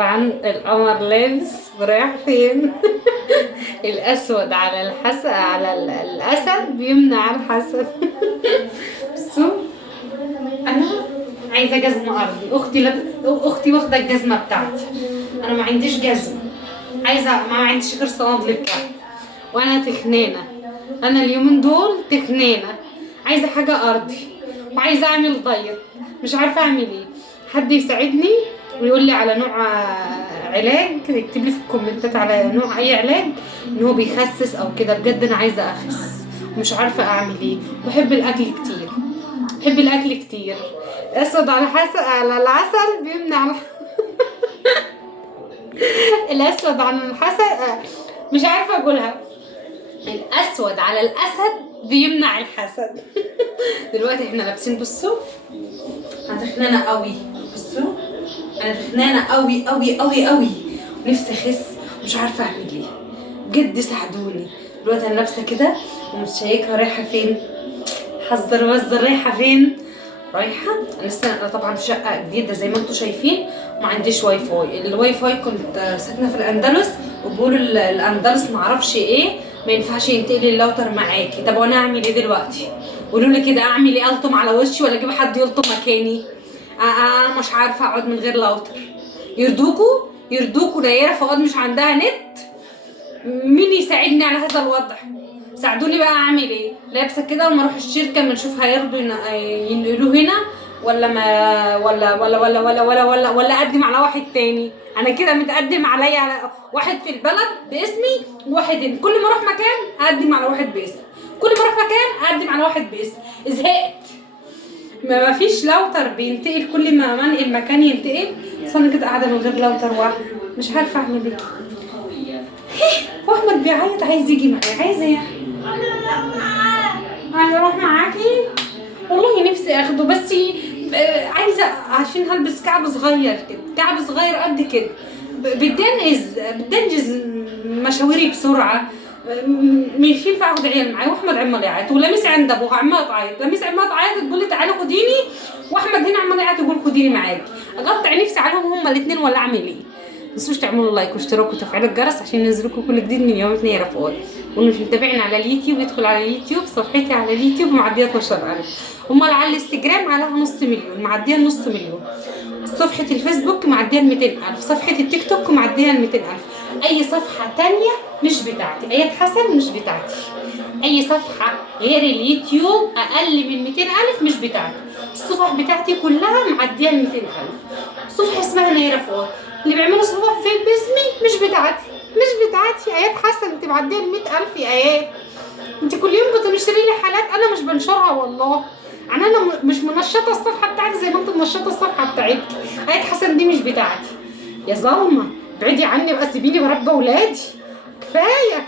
طبعا القمر لابس ورايح فين؟ الاسود على الاسد بيمنع الحسد. بصوا، انا عايزه جزمه ارضي. اختي واخده الجزمه بتاعتي، انا ما عنديش جزمه. ما عنديش غير صنادل بتاعتي وانا تخنانه. انا اليومين دول تخنانه، عايزه حاجه ارضي وعايزه اعمل دايت، مش عارفه اعمل ايه. حد يساعدني ويقول لي على نوع علاج، يكتب لي في الكومنتات على نوع اي علاج ان هو بيخسس او كده. بجد انا عايزه اخس ومش عارفه اعمل ايه. بحب الاكل كتير، بحب الاكل كتير. اسود على العسل بيمنع الاسود عن الحسد، مش عارفه اقولها. الاسود على الاسد بيمنع الحسد. دلوقتي احنا لابسين، بصوا انا تخنانه قوي، بصوا انا تخنانه قوي قوي قوي قوي، نفسي اخس ومش عارفه اعمل ايه. بجد ساعدوني. دلوقتي انا لابسه كده ومش شايكه رايحه فين. حذر وزر، رايحه فين؟ رايحه انا طبعا في شقه جديده زي ما انتم شايفين، وما عنديش واي فاي. الواي فاي كنت ساكنه في الاندلس، وبيقولوا الاندلس معرفش ايه ما ينفعش ينتقل الراوتر معاكي. طب وانا اعمل ايه دلوقتي؟ قولوا لي كده، اعمل ايه؟ الطم على وشي ولا اجيب حد يلطم مكاني؟ مش عارفه اقعد من غير راوتر. يرضوكوا نيره فؤاد مش عندها نت؟ مين يساعدني على هذا الوضع؟ ساعدوني بقى اعمل ايه. لابسه كده وما اروح الشركه ما نشوف هيرضوا ينقلوه هنا ولا ما ولا اقدم على واحد تاني. انا كده متقدم عليا على واحد في البلد باسمي وواحد هنا. كل ما اروح مكان اقدم على واحد باسمي، كل ما اروح مكان اقدم على واحد باسمي. زهقت. ما فيش لاوتر بينتقل، كل ما منقل مكان ينتقل. بس انا كده قاعده من غير لاوتر واحد، مش عارفه اعمل ايه. واحمد بيعيط عايز يجي معايا. عايزه ايه؟ عايزه اروح معاكي والله. نفسي اخده بس عايزه عشان هلبس كعب صغير كده، كعب صغير قد كده. بتنجز مشاويري بسرعه. مش ينفع اخد عيال معايا واحمد عمال يعيط، ولميس عند ابوها عمال تعيط. لميس عمال تعيط تقول لي تعالي خديني، واحمد هنا عمال يعيط يقول خديني معاكي. اقطع نفسي عليهم هما الاثنين ولا اعمل ايه؟ متنسوش تعملوا لايك واشتراك وتفعيل الجرس عشان ينزلكم كل جديد من يومتنا يا رفقات. واللي مش متابعني على اليوتيوب يدخل على اليوتيوب، صفحتي على اليوتيوب معديه 12000. امال على الانستجرام عليها نص مليون، معديه نص مليون. صفحه الفيسبوك معديه 200000، صفحه التيك توك معديه 200000. اي صفحه تانية مش بتاعتي. ايات حسن مش بتاعتي. اي صفحه غير اليوتيوب اقل من 200000 مش بتاعتي. الصفح بتاعتي كلها معديه 200000. صفحه اسمها نيره فؤاد، اللي بيعملوا صفح في باسمي مش بتاعتي، مش بتاعتي. ايات حسن انت معديه 100000 يا ايات. انت كل يوم بتنشري لي حالات انا مش بنشرها والله. يعني انا مش منشطه الصفحه بتاعتي زي ما انت منشطه الصفحه بتاعتك. ايات حسن دي مش بتاعتي يا ظلمه. ابعدي عني بقى، سيبيني بربى ولادي كفايه.